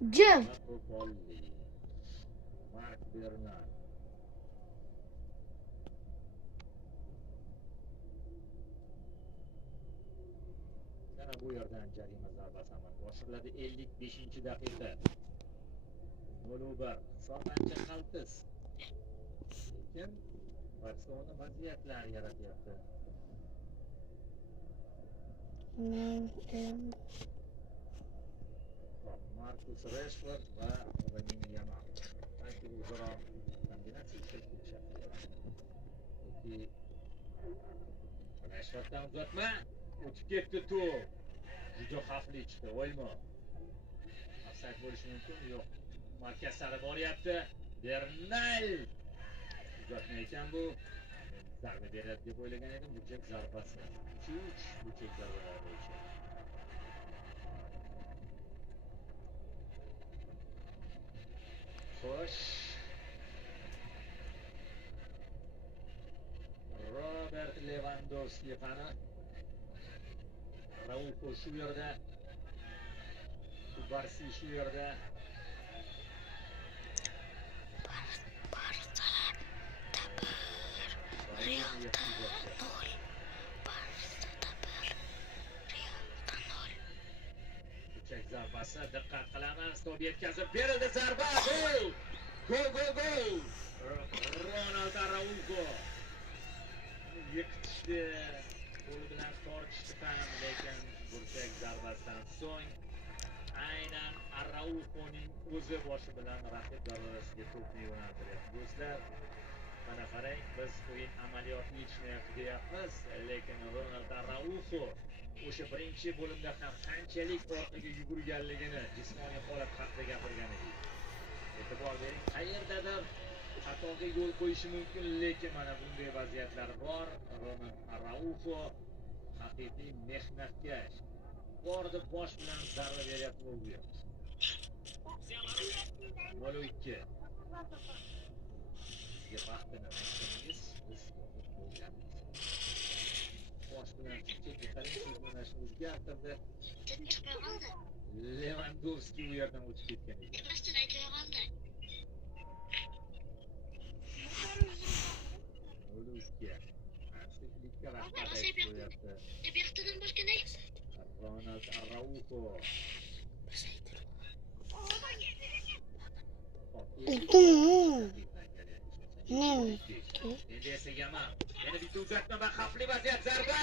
Jim. Topolli. Mark Bernard. Yana bu yerdan jarima zarbasi amalga oshiriladi. 55-daqiqa. 0-1. Hisob ancha qaltis. Lekin Barselona vaziyatlar yaratyapti. Marcus Rashford va Lamine Yamal. Balki o'zaro kombinatsiya ishlab kelishyapti. Yoki Rashforddan uzatma. O'tib ketdi to'p. Juda xavfli chiqdi. O'ymi? Ofsayd bo'lishi mumkin? Yo'q. Markaz sari boryapti. Bernal. Uzatma ekan bu. Zarba beradi deb o'ylagan edim. Burchak zarbasi. 3 burchak zarbalari bo'yicha. Xo'sh. Robert Lewandowski qani? Raul shu yerda. Barsi shu yerda. Burchak zarbasi, diqqat qilamiz. To'p yetkazib berildi, zarba. Gol! Gol! Ronald Araujo. Yiqitishdi. Qo'li bilan tortishdi ham, lekin burchak zarbasidan so'ng aynan Araujoning o'zi boshi bilan raqib darvozasiga to'pni yo'naltiryapti. Do'stlar, mana qarang, biz o'yin amaliyoti yetishmayapti deyapmiz, lekin Ronald Araujo o'sha birinchi bo'limda ham qanchalik orqaga yugurganligini jismoniy holat haqida gapirgan edik. E'tibor bering, qayerdadir xatoga yo'l qo'yishi mumkin, lekin mana bunday vaziyatlar bor. Ronald Araujo haqiqiy mehnatkash. Bordi bosh bilan zarba beryapti bu yer. 0-2. Sizga vaqtini aytsangiz, biz bo'lganmiz. Bosh bilan chetga qarang, mana o'zgartirdi. Lewandowski u yerdan o'tib ketgan edi. Ronald Araujo. Endi esa Yamal. Yana bitta uzatma va xavfli vaziyat, zarba.